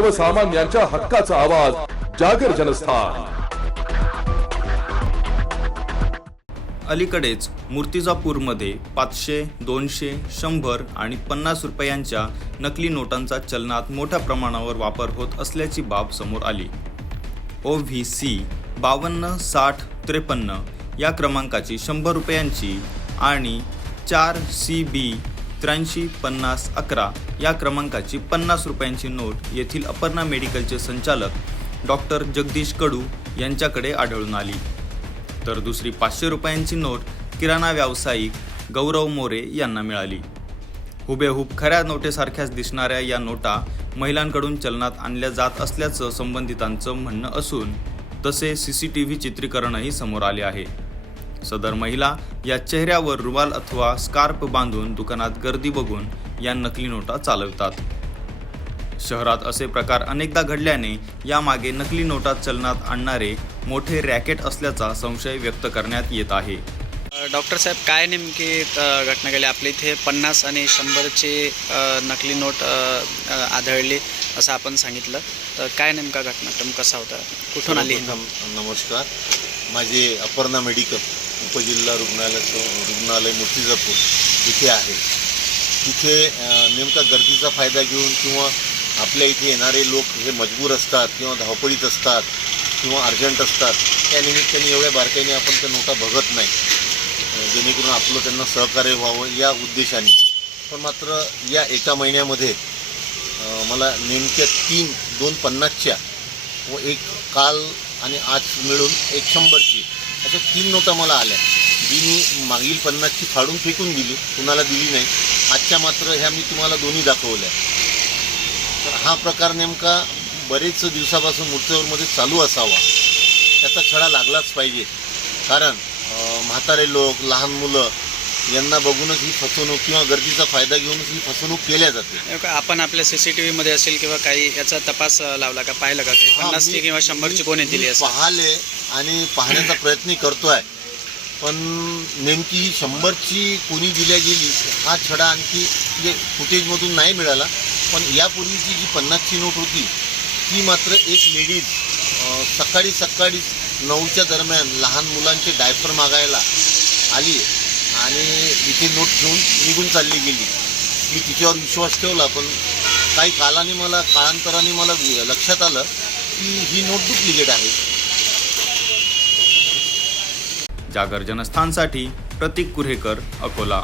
सर्वसामान्यांच्या हक्काचा आवाज जागर जनस्थान. अलीकडेच मूर्तिजापूरमध्ये पाचशे दोनशे शंभर आणि पन्नास रुपयांच्या नकली नोटांचा चलनात मोठ्या प्रमाणावर वापर होत असल्याची बाब समोर आली. ओ व्ही सी बावन्न साठ त्रेपन्न या क्रमांकाची शंभर रुपयांची आणि चार सी बी त्र्याऐंशी पन्नास अकरा या क्रमांकाची पन्नास रुपयांची नोट येथील अपर्णा मेडिकलचे संचालक डॉक्टर जगदीश कडू यांच्याकडे आढळून आली. तर दुसरी पाचशे रुपयांची नोट किराणा व्यावसायिक गौरव मोरे यांना मिळाली. हुबेहूब खऱ्या नोटेसारख्याच दिसणाऱ्या या नोटा महिलांकडून चलनात आणल्या जात असल्याचं संबंधितांचं म्हणणं असून तसे सी सी टी व्ही चित्रीकरणही समोर आले आहे. सदर महिला या चेहऱ्यावर रुमाल अथवा स्कार्फ बांधून दुकानात गर्दी बघून या नकली नोटा चालवतात. शहरात असे प्रकार अनेकदा घडल्याने यामागे नकली नोटा चलनात आणणारे मोठे रॅकेट असल्याचा संशय व्यक्त करण्यात येत आहे. डॉक्टर साहेब काय नेमकी घटना घडली? आपल्या इथे पन्नास आणि शंभरची नकली नोट आढळली असं आपण सांगितलं. तर काय नेमका घटनाक्रम कसा होता? कुठून आली नमस्कार. माझे अपर्णा मेडिकल. उपजिल्हा रुग्णालय रुग्णालय मूर्तिजापूर इथे आहे. तिथे नेमका गर्दीचा फायदा घेऊन किंवा आपल्या इथे येणारे लोक हे मजबूर असतात किंवा धावपळीत असतात किंवा अर्जंट असतात त्या निमित्ताने एवढ्या बारकाईने आपण त्या नोटा बघत नाही. जेणेकरून आपलं त्यांना सहकार्य व्हावं या उद्देशाने. पण मात्र या एका महिन्यामध्ये मला नेमक्या तीन दोन पन्नासच्या व एक काल आणि आज मिळून एक शंभरची अशा तीन नोटा मला आल्या जी मी मागील पन्नासची फाडून फेकून दिली कुणाला दिली नाही आजच्या मात्र ह्या मी तुम्हाला दोन्ही दाखवल्या. तर हा प्रकार नेमका बरेच दिवसापासून मूर्तीवरमध्ये चालू असावा त्याचा छडा लागलाच पाहिजे. कारण म्हातारे लोक लहान मुलं यांना बघूनच ही फसवणूक किंवा गर्दीचा फायदा घेऊनच ही फसवणूक केल्या जाते. आपण आपल्या सी सी टी व्हीमध्ये असेल किंवा काही याचा तपास अ, लावला का? पाहिलं का? की हा, पन्नासची मी- किंवा शंभरची मी- कोणी दिली पाहिले आणि पाहण्याचा प्रयत्न करतोय. पण नेमकी ही शंभरची कोणी दिल्या गेली हा छडा आणखी म्हणजे फुटेजमधून नाही मिळाला. पण यापूर्वीची जी पन्नासची नोट होती ती मात्र एक लेडीज सकाळी सकाळी नऊच्या दरम्यान लहान मुलांचे डायपर मागायला आली. आणि इथे नोट ठेवून निघून चालली गेली. मी तिच्यावर विश्वास ठेवला पण काही कालाने मला काळांतराने मला लक्षात आलं की ही नोट डुप्लिकेट आहे. जागर जनस्थानसाठी प्रतीक कुरेकर अकोला.